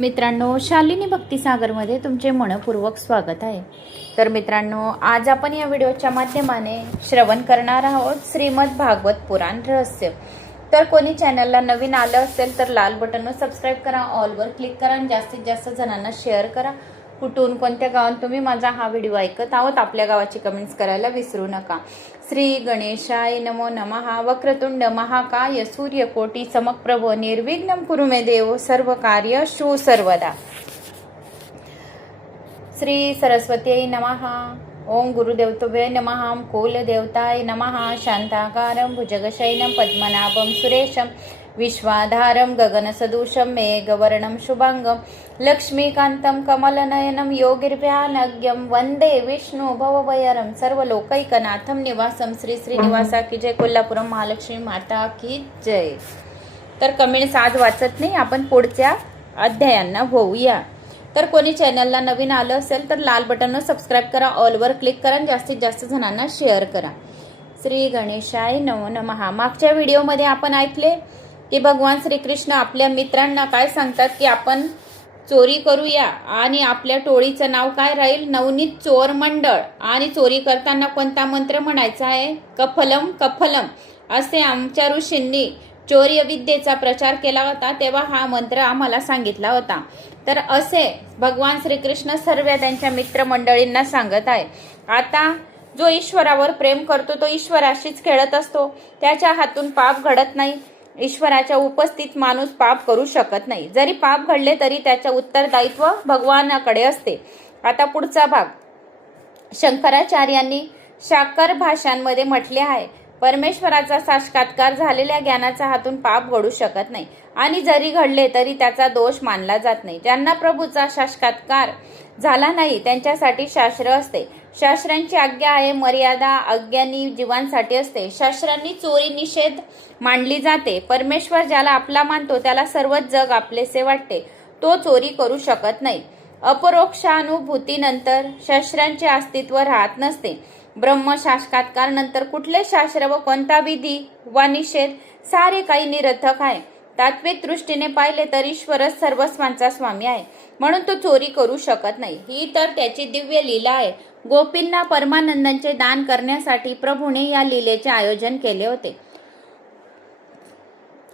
मित्रांनो, शालिनी भक्तिसागरमध्ये तुमचे मनपूर्वक स्वागत आहे। तर मित्रांनो, आज आपण या व्हिडिओच्या माध्यमाने श्रवण करणार आहोत श्रीमद भागवत पुराण रहस्य। तर कोणी चॅनलला नवीन आलं असेल तर लाल बटनवर सबस्क्राइब करा, ऑलवर क्लिक करा आणि जास्तीत जास्त जणांना शेअर करा। कुठून कोणत्या गावात तुम्ही माझा हा व्हिडिओ ऐकत आहोत आपल्या गावाची कमेंट्स करायला विसरू नका। श्री गणेशाय नमो नमः। वक्रतुंड महाकाय सूर्यकोटी समप्रभ निर्विघ्नं कुरु मे देव सर्व कार्येषु सर्वदा। श्री सरस्वत्यै नमः। ओम गुरुदेवताभ्ये नमः। कुलदेवताय नमः। शांताकारं भुजगशयनं पद्मनाभं सुरेशं विश्वाधारं गगनसदृशं मेघवर्णं शुभांगं लक्ष्मीकान्तं कमलनयनं योगिर्भ्यानज्ञं वंदे विष्णु भवभयहरं सर्वलोकैकनाथं निवासं। श्री श्रीनिवासा की जय। कोल्हापुरम महालक्ष्मी माता की जय। तर कमेंट्स आज वाचत नाही, आपण पुढच्या अध्यायांना होऊया। तर कोणी चॅनलला नवीन आलं असेल तर लाल बटनवर सबस्क्राइब करा, ऑलवर क्लिक करा आणि जास्तीत जास्त जणांना शेअर करा। श्री गणेशाय नमो नमः। मागच्या व्हिडिओमध्ये आपण ऐकले की भगवान श्रीकृष्ण आपल्या मित्रांना काय सांगतात की आपण चोरी करूया आणि आपल्या टोळीचं नाव काय राहील, नवनीत चोर मंडळ। आणि चोरी करताना कोणता मंत्र म्हणायचा आहे, कफलम कफलम असे आमच्या ऋषींनी चोरी विद्येचा प्रचार केला होता, तेव्हा हा मंत्र आम्हाला सांगितला होता। तर असे भगवान श्रीकृष्ण सर्व त्यांच्या मित्रमंडळींना सांगत आहे। आता जो ईश्वरावर प्रेम करतो तो ईश्वराशीच खेळत असतो, त्याच्या हातून पाप घडत नाही। ईश्वराच्या उपस्थित माणूस पाप करू शकत नाही, जरी पाप घडले तरी त्याचे उत्तरदायित्व भगवानाकडे असते। आता पुढचा भाग शंकराचार्यांनी शाकर भाषांमध्ये म्हटले आहे, परमेश्वराचा साक्षात्कार झालेल्या ज्ञानाच्या हातून पाप घडू शकत नाही आणि जरी घडले तरी त्याचा दोष मानला जात नाही। ज्यांना प्रभूचा साक्षात्कार झाला नाही त्यांच्यासाठी शास्त्र असते, शास्त्रांची आज्ञा आहे, मर्यादा अज्ञानी जीवांसाठी असते। शास्त्रांनी चोरी निषेध मांडली जाते। परमेश्वर ज्याला आपला मानतो त्याला सर्वच जग आपलेसे वाटते, तो चोरी करू शकत नाही। अपरोक्षानुभूतीनंतर शास्त्रांचे अस्तित्व राहत नसते। ब्रह्म साक्षात्कार नंतर कुठले शास्त्र व कोणता विधी वा निषेध सारे काही निरर्थक आहे। तात्विक दृष्टीने पाहिले तर ईश्वरच सर्वस्वांचा स्वामी आहे, म्हणून तो चोरी करू शकत नाही। ही तर त्याची दिव्य लीला आहे। गोपींना परमानंदांचे दान करण्यासाठी प्रभूने या लीलेचे आयोजन केले होते।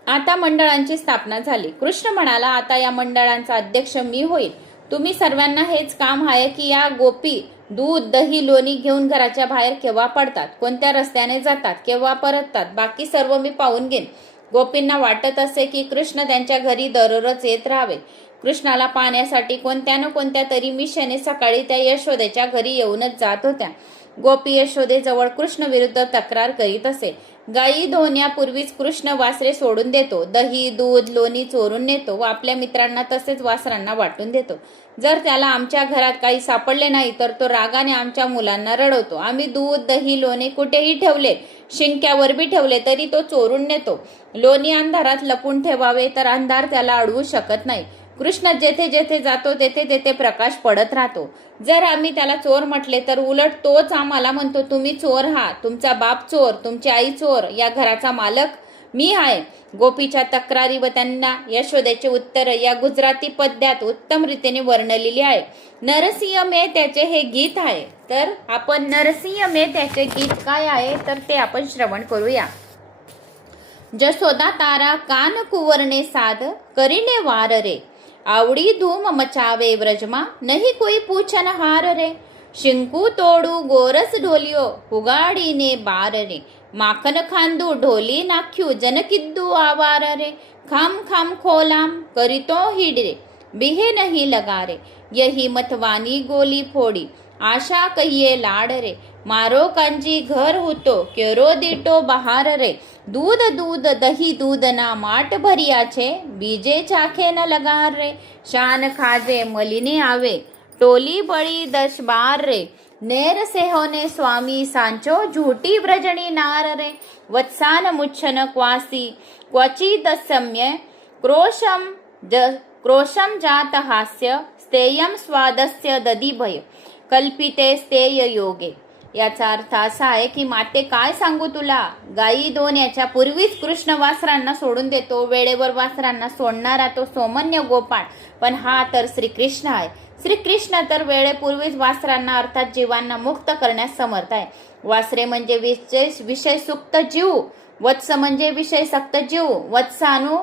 आता मंडळांची स्थापना झाली। कृष्ण म्हणाला, आता या मंडळांचा अध्यक्ष मी होईल। तुम्ही सर्वांना हेच काम आहे की या गोपी दूध दही लोणी घेऊन घराच्या बाहेर केव्हा पडतात, कोणत्या रस्त्याने जातात, केव्हा परततात, बाकी सर्व मी पाहून घेईन। गोपींना वाटत असे की कृष्ण त्यांच्या घरी दररोज येत राहावे। कृष्णाला पाहण्यासाठी कोणत्या न कोणत्या तरी मिशेने सकाळी त्या यशोदेच्या घरी येऊनच जात होत्या। गोपी यशोदेजवळ कृष्ण विरुद्ध तक्रार करीत असे। गायी धुण्यापूर्वीच कृष्ण वासरे सोडून देतो, दही दूध लोणी चोरून नेतो व आपल्या मित्रांना तसेच वासरांना वाटून देतो। जर त्याला आमच्या घरात काही सापडले नाही तर तो रागाने आमच्या मुलांना रडवतो। आम्ही दूध दही लोणी कुठेही ठेवले, शिंक्यावर बी ठेवले तरी तो चोरून नेतो। लोणी अंधारात लपून ठेवावे तर अंधार त्याला अडवू शकत नाही। कृष्ण जेथे जेथे जातो तेथे तेथे प्रकाश पडत राहतो। जर आम्ही त्याला चोर म्हटले तर उलट तोच आम्हाला म्हणतो, तुम्ही चोर आहात, तुमचा बाप चोर, तुमची आई चोर, या घराचा मालक मी आहे। गोपीच्या तक्रारी व त्यांना यशोदेचे उत्तर या गुजराती पद्यात उत्तम रीतीने वर्णलेली आहे। नरसिंह मेहत्याचे हे गीत आहे। तर आपण नरसिंह मेहत्याचे गीत काय आहे तर ते आपण श्रवण करूया। जसोदा तारा कान कुवरणे साध करीने वार रे, आवडी धूम मचावे व्रजमा नहीं कोई पूछन हार रे। शिंकू तोडू गोरस ढोलियो उगाडीने बार रे, माखन खांदू ढोली नाख्यू जन किद्दू आवार रे। खाम खाम खोलाम करितो हिडरे बिहे नहीं लगा रे, यही मतवानी गोली फोडी आशा कहिए लाड रे। मारो कांजी घर होतो केरो दिटो बहार रे, दूध दूध दही दूध ना माट भरिया छे, बीजे चाखे न लगार रे। शान खाजे मलिने आवे टोली बळी 10 बार रे, नेर सेहोने स्वामी सांचो झूठी व्रजणी नार रे। वत्सान मुच्छन क्वासी क्वची दसम्य क्रोशम जात हास्य, स्तेयम स्वादस्य दधी भय कल्पिते स्तेय योगे। याचा अर्थ असा आहे की माते काय सांगू तुला, गायी दोन याच्या पूर्वीच कृष्ण वासरांना सोडून देतो. वेळेवर वासरांना सोडणारा तो सोमन्य गोपाळ, पण हा तर श्रीकृष्ण आहे. श्रीकृष्ण तर वेळेपूर्वीच वासरांना अर्थात जीवांना मुक्त करण्यास समर्थ आहे. वासरे म्हणजे विषय सुक्त जीव, वत्स म्हणजे विषय सक्त जीव. वत्सानु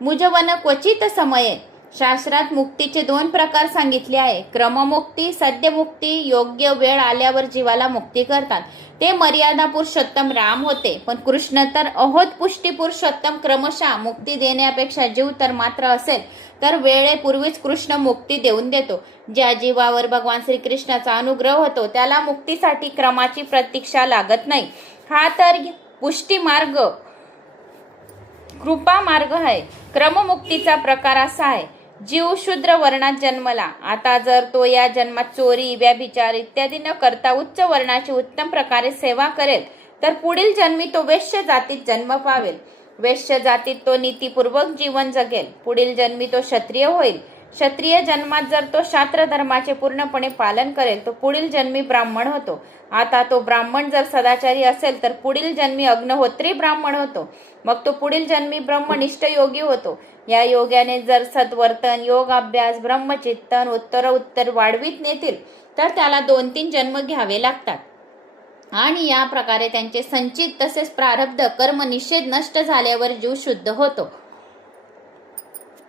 मुजवन क्वचित समये. शास्त्रात मुक्तीचे 2 प्रकार सांगितले आहे. क्रममुक्ती, सद्यमुक्ती. योग्य वेळ आल्यावर जीवाला मुक्ती करतात, ते मर्यादा पुरुषोत्तम राम होते. पण कृष्ण तर अहोत पुष्टी पुरुषोत्तम. क्रमशः मुक्ती देण्यापेक्षा जीव तर मात्र असेल तर वेळेपूर्वीच कृष्ण मुक्ती देऊन देतो. ज्या जीवावर भगवान श्रीकृष्णाचा अनुग्रह होतो त्याला मुक्तीसाठी क्रमाची प्रतीक्षा लागत नाही. हा तर पुष्टी मार्ग, कृपा मार्ग आहे. क्रममुक्तीचा प्रकार असा आहे, जीव शूद्र वर्णात जन्मला. आता जर तो या जन्मात चोरी, व्यभिचार इत्यादी न करता उच्च वर्णाची उत्तम प्रकारे सेवा करेल तर पुढील जन्मी तो वैश्य जातीत जन्म पावेल. वैश्य जातीत तो नीतीपूर्वक जीवन जगेल. पुढील जन्मी तो क्षत्रिय होईल. क्षत्रिय जन्मात जर तो शास्त्र धर्माचे पूर्णपणे पालन करेल तो पुढील जन्मी ब्राह्मण होतो. आता तो ब्राह्मण जर सदाचारी असेल तर पुढील जन्मी अग्निहोत्री ब्राह्मण होतो. मग तो पुढील जन्मी ब्रह्मनिष्ठ योगी होतो. या योग्याने जर सत्वर्तन, योग अभ्यास, ब्रह्मचिंतन उत्तर वाढवीत नेतील तर त्याला 2-3 जन्म घ्यावे लागतात. आणि या प्रकारे त्यांचे संचित तसेच प्रारब्ध कर्म निषेध नष्ट झाल्यावर जीव शुद्ध होतो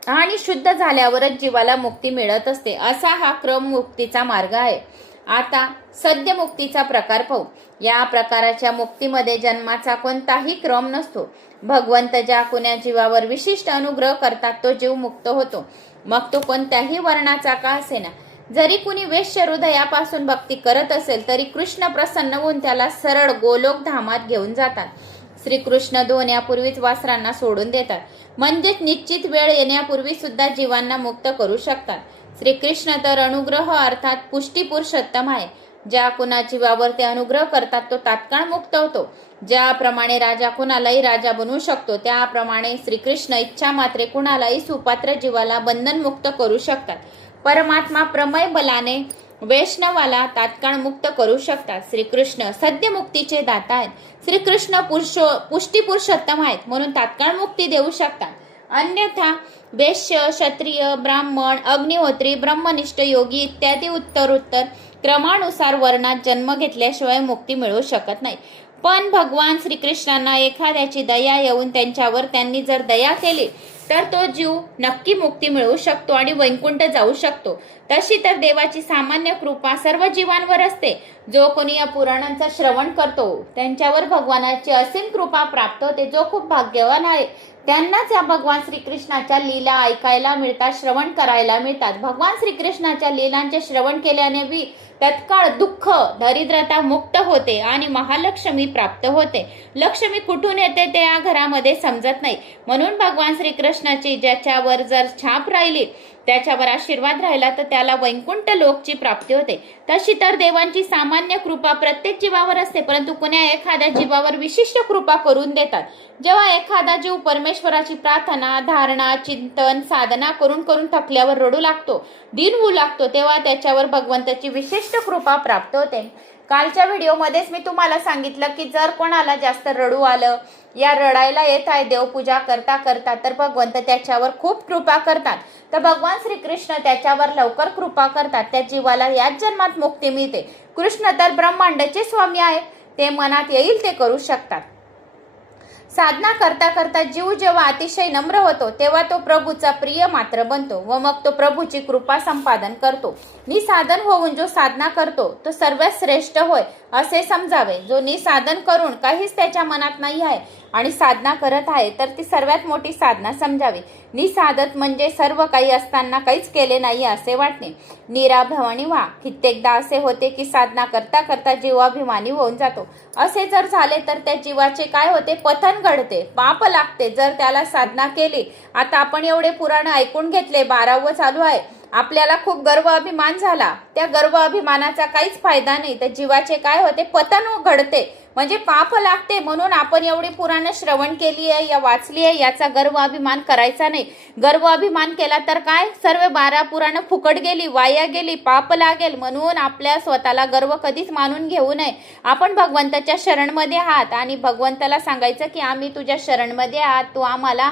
आणि शुद्ध झाल्यावरच जीवाला मुक्ती मिळत असते. असा हा क्रम मुक्तीचा मार्ग आहे. आता सद्य मुक्तीचा प्रकार पाहू. या प्रकाराच्या मुक्तीमध्ये जन्माचा कोणताही क्रम नसतो. भगवंत ज्या कुण्या जीवावर विशिष्ट अनुग्रह करतात तो जीव मुक्त होतो, मग तो कोणत्याही वर्णाचा का असेना. जरी कुणी वेश्य हृदयापासून भक्ती करत असेल तरी कृष्ण प्रसन्न होऊन त्याला सरळ गोलोक धामात घेऊन जातात. श्रीकृष्ण 2 यापूर्वीच वासरांना सोडून देतात, म्हणजेच निश्चित वेळ येण्यापूर्वी सुद्धा जीवांना मुक्त करू शकतात. श्रीकृष्ण तर अनुग्रह अर्थात पुष्टी पुरुषोत्तम आहे. ज्या कुणा जीवावर ते अनुग्रह करतात तो तात्काळ मुक्त होतो. ज्याप्रमाणे राजा कुणालाही राजा बनवू शकतो त्याप्रमाणे श्रीकृष्ण इच्छा मात्रे कुणालाही सुपात्र जीवाला बंधनमुक्त करू शकतात. परमात्मा प्रमय बलाने वैष्णवाला तात्काळ मुक्त करू शकतात. श्रीकृष्ण सद्य मुक्तीचे दाता आहेत. श्रीकृष्ण पुष्टी पुरुषोत्तम आहेत म्हणून तात्काळ मुक्ती देऊ शकतात. अन्यथा वैश्य, क्षत्रिय, ब्राह्मण, अग्निहोत्री, ब्रह्मनिष्ठ योगी इत्यादी उत्तरोत्तर क्रमानुसार वर्णात जन्म घेतल्याशिवाय मुक्ती मिळू शकत नाही. पण भगवान श्रीकृष्णांना एखाद्याची दया येऊन त्यांच्यावर त्यांनी जर दया केली तर तो जीव नक्की मुक्ती मिळवू शकतो आणि वैकुंठ जाऊ शकतो. तशी तर देवाची सामान्य कृपा सर्व जीवांवर असते. जो कोणी या पुराणांचा श्रवण करतो त्यांच्यावर भगवानाची असीम कृपा प्राप्त होते. जो खूप भाग्यवान आहे त्यांनाच या भगवान श्रीकृष्णाच्या लीला ऐकायला मिळतात, श्रवण करायला मिळतात. भगवान श्रीकृष्णाच्या लीलांचे श्रवण केल्याने बी तत्काळ दुःख, दरिद्रता मुक्त होते आणि महालक्ष्मी प्राप्त होते. लक्ष्मी कुठून येते ते या घरामध्ये समजत नाही. म्हणून भगवान श्रीकृष्णाची ज्याच्यावर जर छाप राहिली, त्याच्यावर आशीर्वाद राहिला तर त्याला वैकुंठ लोकची प्राप्ती होते. तशी तर देवांची सामान्य कृपा प्रत्येक जीवावर असते, परंतु कुण्या एखाद्या जीवावर विशिष्ट कृपा करून देतात. जेव्हा एखादा जीव परमेश्वराची प्रार्थना, धारणा, चिंतन, साधना करून करून थकल्यावर रडू लागतो, दिन होऊ लागतो, तेव्हा त्याच्यावर भगवंताची विशिष्ट कृपा प्राप्त होते. कालच्या व्हिडिओमध्येच मी तुम्हाला सांगितलं की जर कोणाला जास्त रडू आलं, या रडायला येत आहे देवपूजा करता करता, तर भगवंत त्याच्यावर खूप कृपा करतात. तर भगवान श्रीकृष्ण त्याच्यावर लवकर कृपा करतात. त्या जीवाला याच जन्मात मुक्ती मिळते. कृष्ण तर ब्रह्मांडाचे स्वामी आहेत, ते मनात येईल ते करू शकतात. साधना करता करता जीव जेव्हा अतिशय नम्र होतो तेव्हा तो प्रभूचा प्रिय मात्र बनतो व मग तो प्रभूची कृपा संपादन करतो. निसाधन होऊन जो साधना करतो तो सर्वात श्रेष्ठ होय असे समजावे. जो निसाधन करून काहीच त्याच्या मनात नाही आहे आणि साधना करत आहे तर ती सर्वात मोठी साधना समजावी. निसाधत म्हणजे सर्व काही असताना काहीच केले नाही असे वाटणे. निराभिमानी व्हा. कित्येकदा असे होते की साधना करता करता जीवाभिमानी होऊन जातो. असे जर झाले तर त्या जीवाचे काय होते, पतन घडते, पाप लागते. जर त्याला साधना केली, आता आपण एवढे पुराण ऐकून घेतले, 12वे चालू आहे, आपल्याला खूप गर्व अभिमान झाला, त्या गर्व अभिमानाचा काहीच फायदा नाही, तर जीवाचे काय होते, पतन घडते, म्हणजे पाप लागते. म्हणून आपण एवढी पुराण श्रवण केली आहे, या वाचली आहे, याचा गर्व अभिमान करायचा नाही. गर्व अभिमान केला तर काय, सर्व 12 पुराण फुकट गेली, वाया गेली, पाप लागेल. म्हणून आपल्या स्वतःला गर्व कधीच मानून घेऊ नये. आपण भगवंताच्या शरणमध्ये आहात आणि भगवंताला सांगायचं की आम्ही तुझ्या शरणमध्ये आहात, तू आम्हाला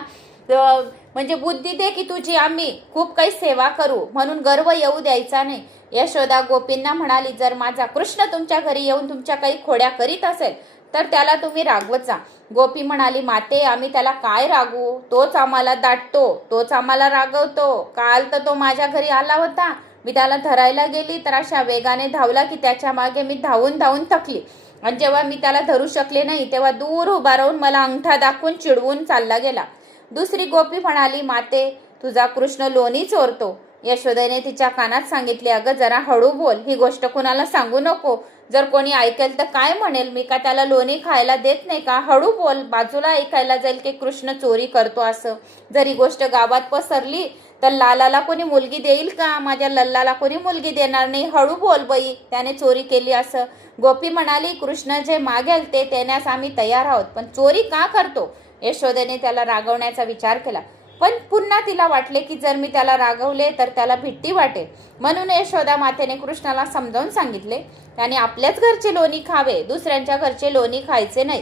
म्हणजे बुद्धी दे की तुझी आम्ही खूप काही सेवा करू. म्हणून गर्व येऊ द्यायचा नाही. यशोदा गोपींना म्हणाली, जर माझा कृष्ण तुमच्या घरी येऊन तुमच्या काही खोड्या करीत असेल तर त्याला तुम्ही रागवत जा. गोपी म्हणाली, माते आम्ही त्याला काय रागवू, तोच आम्हाला दाटतो, तोच आम्हाला रागवतो. काल तर तो माझ्या घरी आला होता, मी त्याला धरायला गेली तर अशा वेगाने धावला की त्याच्या मागे मी धावून धावून थकली, आणि जेव्हा मी त्याला धरू शकले नाही तेव्हा दूर उभा राहून मला अंगठा दाखवून चिडवून चालला गेला. दुसरी गोपी म्हणाली, माते तुझा कृष्ण लोणी चोरतो. यशोदेने तिच्या कानात सांगितले, अगं जरा हळू बोल, ही गोष्ट कुणाला सांगू नको, जर कोणी ऐकेल तर काय म्हणेल, मी का त्याला लोणी खायला देत नाही का, हळू बोल, बाजूला ऐकायला जाईल की कृष्ण चोरी करतो असं. जर ही गोष्ट गावात पसरली तर लालाला कोणी मुलगी देईल का, माझ्या लल्लाला कोणी मुलगी देणार नाही, हळू बोल बाई, त्याने चोरी केली असं. गोपी म्हणाली, कृष्ण जे मागेल ते देण्यास आम्ही तयार आहोत, पण चोरी का करतो. यशोदेने त्याला रागवण्याचा विचार केला, पण पुन्हा तिला वाटले की जर मी त्याला रागवले तर त्याला भीती वाटेल. म्हणून यशोदा मातेने कृष्णाला समजावून सांगितले, त्याने आपल्याच घरचे लोणी खावे, दुसऱ्यांच्या घरचे लोणी खायचे नाही.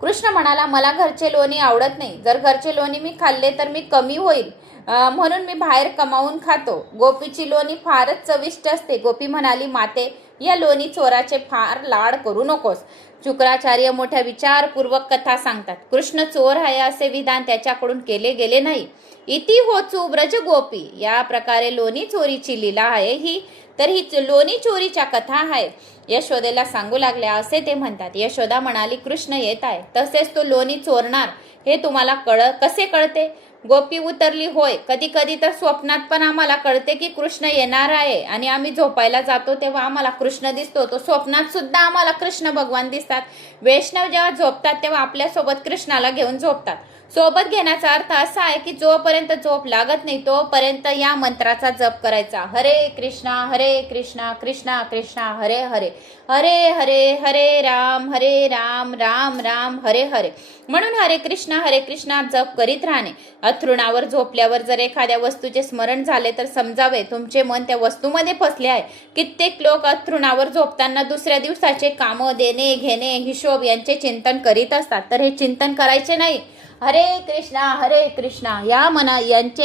कृष्ण म्हणाला, मला घरचे लोणी आवडत नाही, जर घरचे लोणी मी खाल्ले तर मी कमी होईल, म्हणून मी बाहेर कमावून खातो. गोपीची लोणी फारच चविष्ट असते. गोपी म्हणाली, माते या लोणी चोराचे फार लाड करू नकोस. शुक्राचार्य मोठ्या विचारपूर्वक कथा सांगतात. कृष्ण चोर आहे असे विधान त्याच्याकडून केले गेले नाही. इति होचू ब्रज गोपी, या प्रकारे लोणी चोरीची लीला आहे ही, तर ही लोणी चोरीच्या कथा आहे. यशोदेला सांगू लागल्या असे ते म्हणतात. यशोदा म्हणाली, कृष्ण येत आहे, तसेच तो लोणी चोरणार हे तुम्हाला कसे कळते. गोपी उतरली, होय, कधी कधी तर स्वप्नात पण आम्हाला कळते की कृष्ण येणार आहे, आणि आम्ही झोपायला जातो तेव्हा आम्हाला कृष्ण दिसतो, तो स्वप्नात सुद्धा आम्हाला कृष्ण भगवान दिसतात. वैष्णव जेव्हा झोपतात तेव्हा आपल्यासोबत कृष्णाला घेऊन झोपतात. सोबत घेण्याचा अर्थ असा आहे की जोपर्यंत झोप लागत नाही तोपर्यंत या मंत्राचा जप करायचा. हरे कृष्णा कृष्णा कृष्णा हरे हरे, हरे हरे हरे राम राम राम हरे हरे. म्हणून हरे कृष्णा जप करीत राहणे. अथरुणावर झोपल्यावर जर एखाद्या वस्तूचे स्मरण झाले तर समजावे तुमचे मन त्या वस्तूमध्ये फसले आहे. कित्येक लोक अथरुणावर झोपताना दुसऱ्या दिवसाचे कामं, देणे घेणे, हिशोब यांचे चिंतन करीत असतात, तर हे चिंतन करायचे नाही. हरे कृष्णा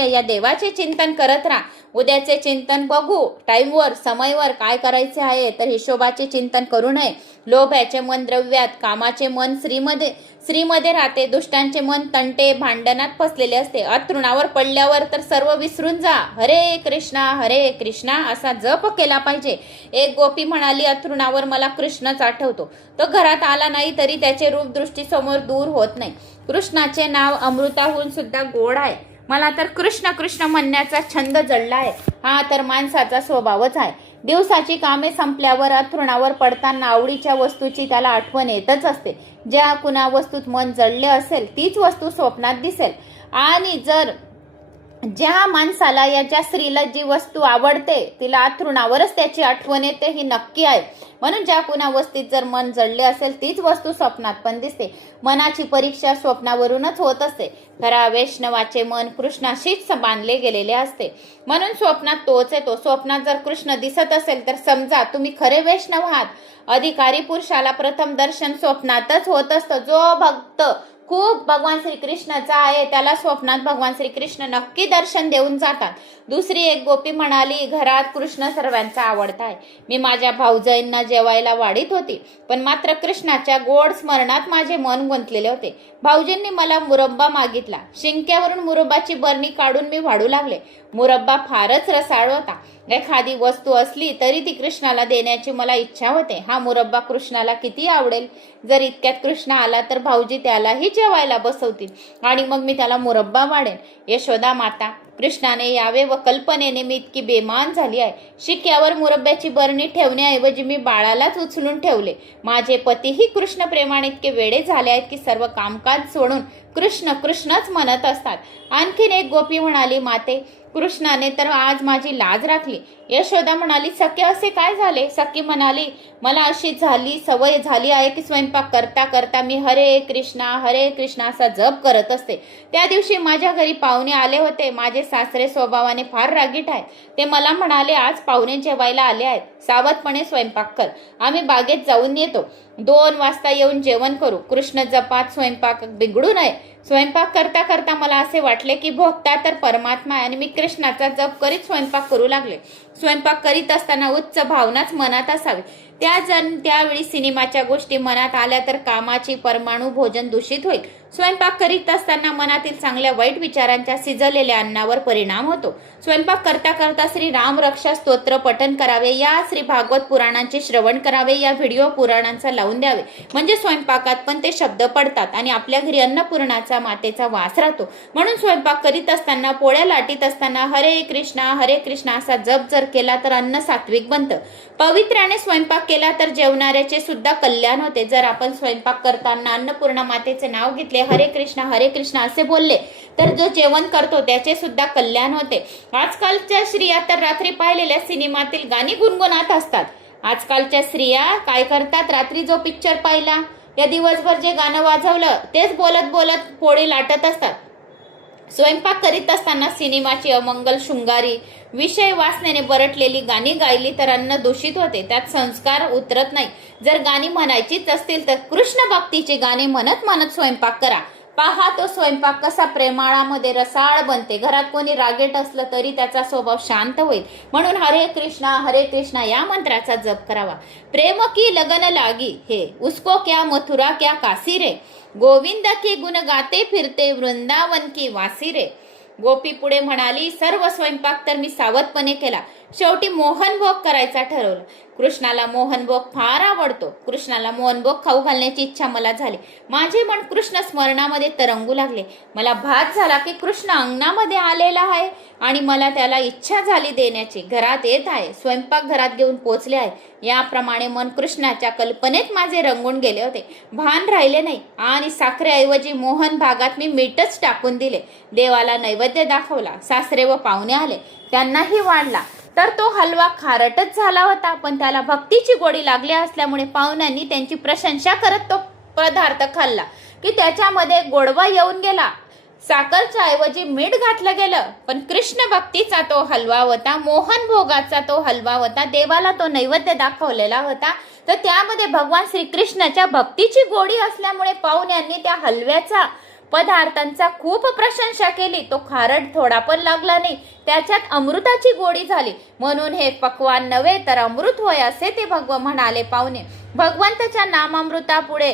या देवाचे चिंतन करत राहा. उद्याचे चिंतन बघू, टाईमवर समयवर काय करायचे आहे, तर हिशोबाचे चिंतन करू नये. लोभाचे मन द्रव्यात, कामाचे मन स्त्रीमध्ये राहते, दुष्टांचे मन तंटे भांडणात फसलेले असते. अतृणावर पडल्यावर तर सर्व विसरून जा. हरे कृष्णा असा जप केला पाहिजे. एक गोपी म्हणाली, अतृणावर मला कृष्णच आठवतो. तो घरात आला नाही तरी त्याचे रूप दृष्टी समोर दूर होत नाही. कृष्णाचे नाव अमृताहून सुद्धा गोड आहे. मला तर कृष्ण म्हणण्याचा छंद जडला आहे. हा तर माणसाचा स्वभावच आहे. दिवसाची कामे संपल्यावर अथरुणावर पडताना आवडीच्या वस्तूची त्याला आठवण येतच असते. ज्या कुणा वस्तूत मन जडले असेल तीच वस्तू स्वप्नात दिसेल. आणि जर ज्या माणसाला याच्या स्त्रीला जी वस्तू आवडते तिला अथरुणावरच त्याची आठवण येते, ही नक्की आहे. म्हणून ज्या कुणा वस्तीत जर मन जडले असेल तीच वस्तू स्वप्नात पण दिसते. मनाची परीक्षा स्वप्नावरूनच होत असते. खरा वैष्णवाचे मन कृष्णाशीच बांधले गेलेले असते, म्हणून स्वप्नात तोच येतो. स्वप्नात जर कृष्ण दिसत असेल तर समजा तुम्ही खरे वैष्णव आहात. अधिकारी पुरुषाला प्रथम दर्शन स्वप्नातच होत असतं. जो भक्त खूप भगवान श्रीकृष्णाचा आहे त्याला स्वप्नात भगवान श्रीकृष्ण नक्की दर्शन देऊन जातात. दुसरी एक गोपी म्हणाली, घरात कृष्ण सर्वांचा आवडता आहे. मी माझ्या भाऊजाईंना जेवायला वाढीत होती, पण मात्र कृष्णाच्या गोड स्मरणात माझे मन गुंतलेले होते. भाऊजींनी मला मुरब्बा मागितला. शिंक्यावरून मुरब्बाची बरणी काढून मी वाढू लागले. मुरब्बा फारच रसाळ होता. एखादी वस्तू असली तरी ती कृष्णाला देण्याची मला इच्छा होते. हा मुरब्बा कृष्णाला किती आवडेल. जर इतक्यात कृष्ण आला तर भाऊजी त्यालाही जेवायला बसवतील आणि मग मी त्याला मुरब्बा वाढेन. यशोदा माता, कृष्णाने यावे व कल्पनेने मी इतकी बेमान झाली आहे. शिक्यावर मुरब्ब्याची बरणी ठेवण्याऐवजी मी बाळालाच उचलून ठेवले. माझे पतीही कृष्ण प्रेमाने इतके वेडे झाले आहेत की सर्व कामकाज सोडून कृष्णच म्हणत असतात. आणखीन एक गोपी म्हणाली, माते कृष्णाने तर आज माझी लाज राखली. यशोदा म्हणाली, सखे असे काय झाले? सखी म्हणाली, मला अशी सवय झाली आहे की स्वयंपाक करता करता मी हरे कृष्णा असा जप करत असते. त्या दिवशी माझ्या घरी पाहुणे आले होते. माझे सासरे स्वभावाने फार रागीट आहे. ते मला म्हणाले, आज पाहुणे जेवायला आले आहेत, सावधपणे स्वयंपाक कर. आम्ही बागेत जाऊन येतो. 2 वाजता येऊन जेवण करू. कृष्ण जपात स्वयंपाक बिघडू नये. स्वयंपाक करता करता मला असे वाटले की भोगता तर परमात्मा आहे आणि मी कृष्णाचा जप करीत स्वयंपाक करू लागले. स्वयंपाक करीत असताना उच्च भावनाच मनात असावी. त्यावेळी सिनेमाच्या गोष्टी मनात आल्या तर कामाची परमाणू भोजन दूषित होईल. स्वयंपाक करीत असताना मनातील चांगल्या वाईट विचारांच्या शिजलेल्या अन्नावर परिणाम होतो. स्वयंपाक करता करता श्री राम रक्षा स्तोत्र पठण करावे, या श्री भागवत पुराणांचे श्रवण करावे, या व्हिडिओ पुराणांचा लावून द्यावे. म्हणजे स्वयंपाकात पण ते शब्द पडतात आणि आपल्या घरी अन्नपूर्णाचा मातेचा वास राहतो. म्हणून स्वयंपाक करीत असताना, पोळ्या लाटीत असताना हरे कृष्णा असा जप जर केला तर अन्न सात्विक बनतं. पवित्राने स्वयंपाक केला तर जेवणाऱ्याचे सुद्धा कल्याण होते. जर आपण स्वयंपाक करताना अन्नपूर्णा मातेचे नाव घेतले, हरे कृष्णा असे बोलले, तर जो जेवण करतो त्याचे सुद्धा कल्याण होते. आजकालच्या स्त्रिया तर रात्री पाहिलेल्या सिनेमातील गाणी गुणगुणत असतात. आजकालच्या स्त्रिया काय करतात, रात्री जो पिक्चर पाहिला या दिवसभर जे गाणं वाजवलं तेच बोलत बोलत पोळी लाटत असतात. स्वयंपाक करीत असताना सिनेमाची अमंगल शृंगारी विषय वासनेने बरटलेली गाणी गायली तर अन्न दूषित होते, त्यात संस्कार उतरत नाही. जर गाणी म्हणायचीच असतील तर कृष्ण भक्तीची गाणी म्हणत म्हणत स्वयंपाक करा. पहा तो स्वयंपाक कसा प्रेमाळामध्ये रसाळ बनते. घरात कोणी रागेट असलं तरी त्याचा स्वभाव शांत होईल. म्हणून हरे कृष्णा या मंत्राचा जप करावा. प्रेम की लगन लागी हे उसको क्या मथुरा क्या काशी रे, गोविंद के गुण गाते फिरते वृंदावन की वासी रे. गोपी पुढे म्हणाली, सर्व स्वयंपाक तर मी सावधपणे केला. शेवटी मोहनभोग करायचा ठरवलं. कृष्णाला मोहनभोग फार आवडतो. कृष्णाला मोहनभोग खाऊ घालण्याची इच्छा मला झाली. माझे मन कृष्ण स्मरणामध्ये तरंगू लागले. मला भास झाला की कृष्ण अंगणामध्ये आलेला आहे आणि मला त्याला इच्छा झाली देण्याची. घरात येत आहे, स्वयंपाक घरात घेऊन पोचले आहे. याप्रमाणे मन कृष्णाच्या कल्पनेत माझे रंगून गेले होते. भान राहिले नाही आणि साखरेऐवजी मोहन भागात मी मीठच टाकून दिले. देवाला नैवेद्य दाखवला. सासरे व पाहुणे आले, त्यांनाही वाढला. तर तो हलवा खारटच झाला होता, पण त्याला भक्तीची गोडी लागली असल्यामुळे पाहुण्यांनी त्यांची प्रशंसा करत तो पदार्थ खाल्ला की त्याच्यामध्ये गोडवा येऊन गेला. साखरच्या ऐवजी मीठ घातलं गेलं. पण कृष्ण भक्तीचा तो हलवा होता, मोहन भोगाचा तो हलवा होता, देवाला तो नैवेद्य दाखवलेला होता. तर त्यामध्ये भगवान श्रीकृष्णाच्या भक्तीची गोडी असल्यामुळे पाहुण्यांनी त्या हलव्याचा पदार्थांचा खूप प्रशंसा केली. तो खारट थोडा पण लागला नाही, त्याच्यात अमृताची गोडी झाली. म्हणून हे पक्वान नव्हे तर अमृत होय असे ते म्हणाले पाहुणे. भगवंताच्या नामामृतापुढे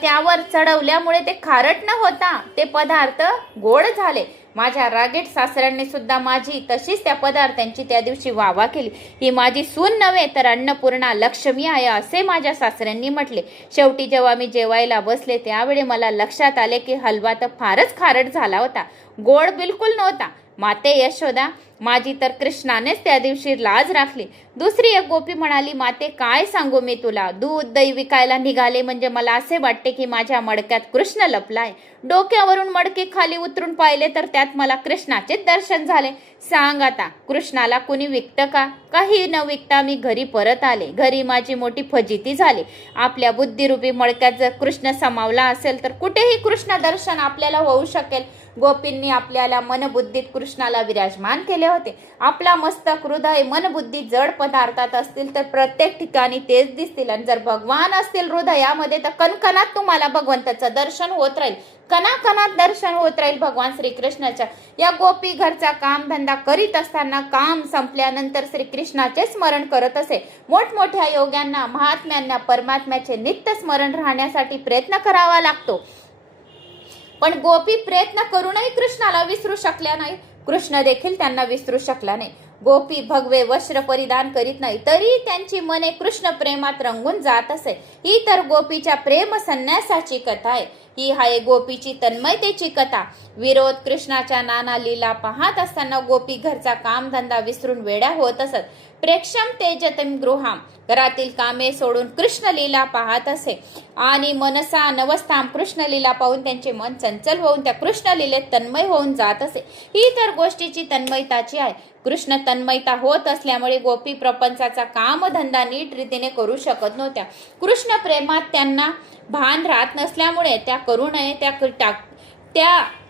त्यावर चढवल्यामुळे ते खारट न होता ते पदार्थ गोड झाले. माझ्या रागीट सासऱ्यांनी सुद्धा माझी तशीच त्या पदार्थांची त्या दिवशी वावा केली. ही माझी सून नव्हे तर अन्नपूर्णा लक्ष्मी आहे असे माझ्या सासऱ्यांनी म्हटले. शेवटी जेव्हा मी जेवायला बसले त्यावेळी मला लक्षात आले की हलवा तर फारच खारट झाला होता, गोड बिलकुल नव्हता. माते यशोदा, माझी तर कृष्णानेच त्या दिवशी लाज राखली. दुसरी एक गोपी म्हणाली, माते काय सांगू मी तुला, दूध दही विकायला निघाले म्हणजे मला असे वाटते की माझ्या मडक्यात कृष्ण लपलाय. डोक्यावरून मडके खाली उतरून पाहिले तर त्यात मला कृष्णाचे दर्शन झाले. सांग आता, कृष्णाला कुणी विकतं का? काही न विकता मी घरी परत आले. घरी माझी मोठी फजिती झाली. आपल्या बुद्धिरूपी मडक्यात जर कृष्ण समावला असेल तर कुठेही कृष्ण दर्शन आपल्याला होऊ शकेल. गोपींनी आपल्याला मनबुद्धीत कृष्णाला विराजमान केले होते. आपला मस्तक हृदय मनबुद्धी जड पदार्थात असतील तर प्रत्येक ठिकाणी तेच दिसतील. आणि जर भगवान असतील हृदयामध्ये तर कणकणात तुम्हाला भगवंताचं दर्शन होत राहील. कणाकणात दर्शन होत राहील भगवान श्रीकृष्णाच्या. या गोपी घरचा कामधंदा करीत असताना काम संपल्यानंतर श्रीकृष्णाचे स्मरण करत असे. मोठमोठ्या योग्यांना, महात्म्यांना परमात्म्याचे नित्य स्मरण राहण्यासाठी प्रयत्न करावा लागतो. पण गोपी प्रयत्न करूनही कृष्णाला विसरू शकल्या नाही. कृष्ण देखील त्यांना विसरू शकला नाही. गोपी भगवे वस्त्र परिधान करीत नाही तरी त्यांची मने कृष्ण प्रेमात रंगून जात असे. ही तर गोपीच्या प्रेम संन्यासाची कथा आहे. ही आहे गोपीची तन्मयतेची कथा. विरोध कृष्णाच्या नाना लीला पाहत असताना गोपी घरचा कामधंदा विसरून वेड्या होत असत. प्रेक्षम तेजतम गृहाम, घरातील कामे सोडून कृष्ण लीला पाहत असे. आणि मनसा नवस्थाम कृष्णलीला पाहून त्यांचे मन चंचल होऊन त्या कृष्णलीलेत तन्मय होऊन जात असे. ही तर गोष्टीची तन्मयताची आहे. कृष्ण तन्मयता होत असल्यामुळे गोपी प्रपंचाचा कामधंदा नीट रीतीने करू शकत नव्हत्या. कृष्ण प्रेमात त्यांना भान राहत नसल्यामुळे त्या करू नये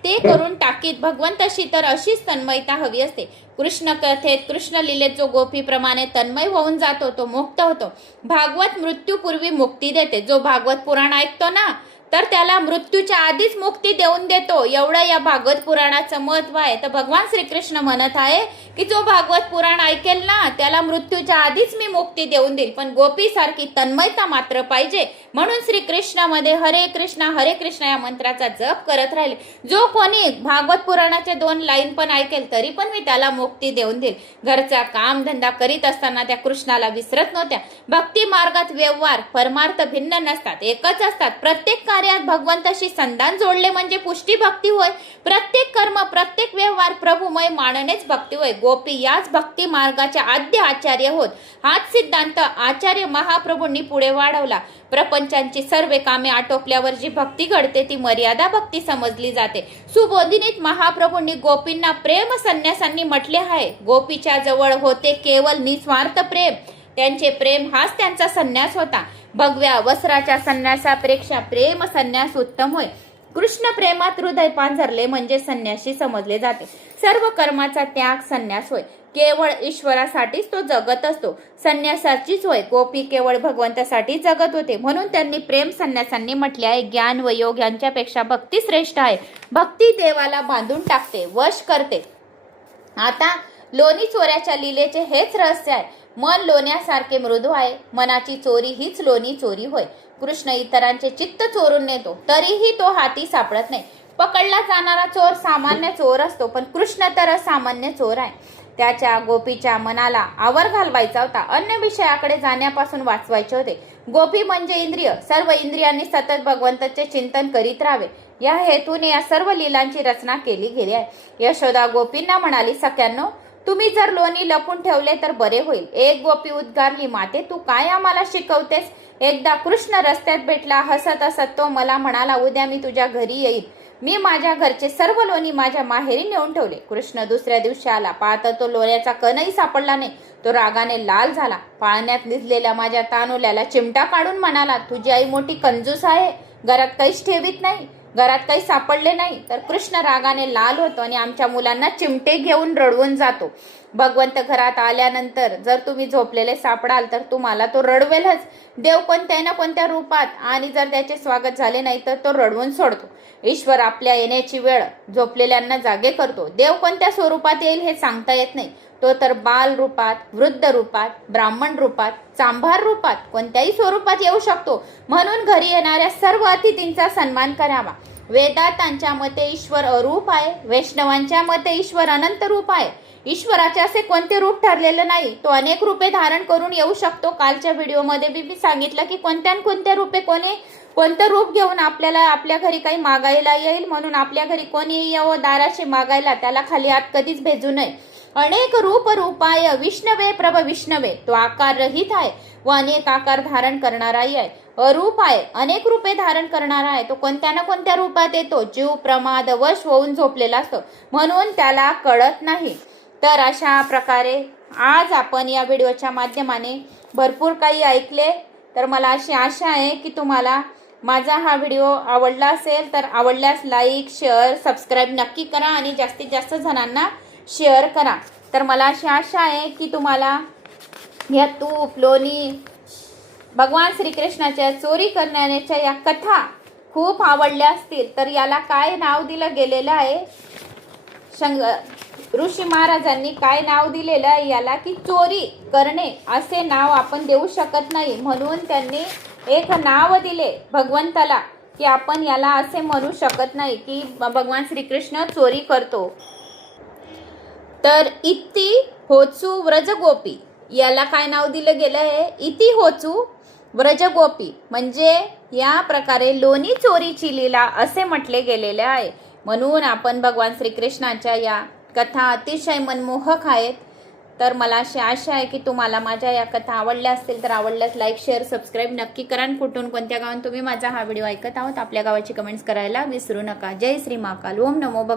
ते करून टाकीत. भगवंताशी तर अशीच तन्मयता हवी असते. कृष्ण कथेत कृष्ण लीलेत जो गोपीप्रमाणे तन्मय होऊन जातो तो मुक्त होतो. भागवत मृत्यूपूर्वी मुक्ती देते. जो भागवत पुराण ऐकतो ना तर त्याला मृत्यूच्या आधीच मुक्ती देऊन देतो. एवढं या भागवत पुराणाचं महत्व आहे. तर भगवान श्रीकृष्ण म्हणत आहे की जो भागवत पुराण ऐकेल ना त्याला मृत्यूच्या आधीच मी मुक्ती देऊन देईल. पण गोपी सारखी तन्मयता मात्र पाहिजे. म्हणून श्रीकृष्णामध्ये हरे कृष्ण या मंत्राचा जप करत राहिले. जो कोणी भागवत पुराणाचे 2 लाईन पण ऐकेल तरी पण मी त्याला मुक्ती देऊन देईल. घरचा काम धंदा करीत असताना त्या कृष्णाला विसरत नव्हत्या. भक्ती मार्गात व्यवहार परमार्थ भिन्न नसतात, एकच असतात. प्रत्येक कार्यात भगवंताशी संधान जोडले म्हणजे पुष्टी भक्ती होय. प्रत्येक कर्म प्रत्येक व्यवहार प्रभुमय मानणेच भक्ती होय. गोपी याच भक्ती मार्गाच्या आद्य आचार्य होत. हाच सिद्धांत आचार्य महाप्रभूंनी पुढे वाढवला. प्रपंचांची सर्व कामे आटोपल्यावर जी भक्ती घडते ती मर्यादा भक्ती समजली जाते. सुबोधिनीत महाप्रभूंनी गोपींना प्रेम संन्यासांनी म्हटले आहे. गोपीच्या जवळ होते केवळ निस्वार्थ प्रेम. त्यांचे प्रेम हाच त्यांचा संन्यास होता. भगव्या वस्त्राच्या संन्यासापेक्षा प्रेम संन्यास उत्तम होय. कृष्ण प्रेमात हृदय पांझरले म्हणजे संन्यासी समजले जाते. सर्व कर्माचा त्याग संन्यास होय. केवळ ईश्वरासाठीच तो जगत असतो. संन्यासाचीच होय. गोपी केवळ भगवंतासाठी जगत होते. म्हणून त्यांनी प्रेम संन्यासांनी म्हटले आहे ज्ञान व योग यांच्यापेक्षा भक्ती श्रेष्ठ आहे. भक्ती देवाला बांधून टाकते, वश करते. आता लोणी चोऱ्याच्या लीलेचे हेच रहस्य आहे. मन लोण्यासारखे मृदू आहे. मनाची चोरी हीच लोणी चोरी होय. कृष्ण इतरांचे चित्त चोरून नेतो तरीही तो हाती सापडत नाही. पकडला जाणारा चोर सामान्य चोर असतो पण कृष्ण तर असामान्य चोर आहे. त्याच्या गोपीच्या मनाला आवर घालवायचा होता. अन्य विषयाकडे जाण्यापासून वाचवायचे होते. गोपी म्हणजे इंद्रिय. सर्व इंद्रियांनी सतत भगवंताचे चिंतन करीत राहावे या हेतूने या सर्व लीलांची रचना केली गेली आहे. यशोदा गोपींना म्हणाली, सख्यांनो तुम्ही जर लोणी लपून ठेवले तर बरे होईल. एक गोपी उद्गारली, माते तू काय आम्हाला शिकवतेस? एकदा कृष्ण रस्त्यात भेटला. हसत हसत तो मला म्हणाला, उद्या मी तुझ्या घरी येईल. मी माझ्या घरचे सर्व लोणी माझ्या माहेरी नेऊन ठेवले. कृष्ण दुसऱ्या दिवशी आला. पाहता तो लोण्याचा कणही सापडला नाही. तो रागाने लाल झाला. पाळण्यात निजलेल्या माझ्या तानुल्याला चिमटा काढून म्हणाला, तुझी आई मोठी कंजूस आहे. घरात काहीच ठेवीत नाही. घरात काही सापडले नाही. तर कृष्ण रागाने लाल होतो आणि आमच्या मुलांना चिमटे घेऊन रडवून जातो. भगवंत घरात आल्यानंतर जर तुम्ही झोपलेले सापडाल तर तुम्हाला तो रडवेलच. देव कोणत्या ना कोणत्या रूपात आणि जर त्याचे स्वागत झाले नाही तर तो रडवून सोडतो. ईश्वर आपल्या येण्याची वेळ झोपलेल्यांना जागे करतो. देव कोणत्या स्वरूपात येईल हे सांगता येत नाही. तो तर बाल रूपात, वृद्ध रूपात, ब्राह्मण रूपात, चांभार रूपात, कोणत्याही स्वरूपात येऊ शकतो. म्हणून घरी येणाऱ्या सर्व अतिथींचा सन्मान करावा. वेदांतांच्या मते ईश्वर अरूप आहे. वैष्णवांच्या मते ईश्वर अनंत रूप आहे. ईश्वराचे असे कोणते रूप ठरलेलं नाही. तो अनेक रूपे धारण करून येऊ शकतो. कालच्या व्हिडिओमध्ये मी सांगितलं की कोणत्या रूपे कोणतं रूप घेऊन आपल्याला आपल्या घरी काही मागायला येईल. म्हणून आपल्या घरी कोणी यावं दाराशी मागायला त्याला खाली हात कधीच भेजू नये. अनेक रूपाय विष्णवे प्रभ विष्णवे. तो आकार रहित आहे व अनेक आकार धारण करणाराही आहे. अरूप आहे, अनेक रूपे धारण करणारा आहे. तो कोणत्या ना कोणत्या रूपात येतो. जीव प्रमाद वश होऊन झोपलेला असतो म्हणून त्याला कळत नाही. तर अशा प्रकारे आज आपण या व्हिडिओच्या माध्यमाने भरपूर काही ऐकले. तर मला अशी आशा आहे की तुम्हाला माझा हा व्हिडिओ आवडला असेल तर आवडल्यास लाईक, शेअर, सबस्क्राईब नक्की करा आणि जास्तीत जास्त जणांना शेअर करा. तर मला अशी आशा आहे की तुम्हाला या तूप, लोणी, भगवान श्रीकृष्णाच्या चोरी करण्याच्या या कथा खूप आवडल्या असतील. तर याला काय नाव दिलं गेलेलं आहे, ऋषी महाराजांनी काय नाव दिलेलं आहे याला की चोरी करणे असे नाव आपण देऊ शकत नाही. म्हणून त्यांनी एक नाव दिले भगवंताला की आपण याला असे म्हणू शकत नाही की भगवान श्रीकृष्ण चोरी करतो. तर इति होचू व्रजगोपी याला काय नाव दिलं गेलं आहे, इति होचू व्रजगोपी म्हणजे या प्रकारे लोणी चोरीची लीला असे म्हटले गेलेले आहे. म्हणून आपण भगवान श्रीकृष्णाच्या या कथा अतिशय मनमोहक आहेत. तर मला अशी आशा आहे की तुम्हाला माझ्या या कथा आवडल्या असतील तर आवडल्यास लाईक शेअर सबस्क्राईब नक्की करा. आणि कुठून कोणत्या गावात तुम्ही माझा हा व्हिडिओ ऐकत आहोत आपल्या गावाची कमेंट्स करायला विसरू नका. जय श्री महाकाल. ओम नमो भगवते.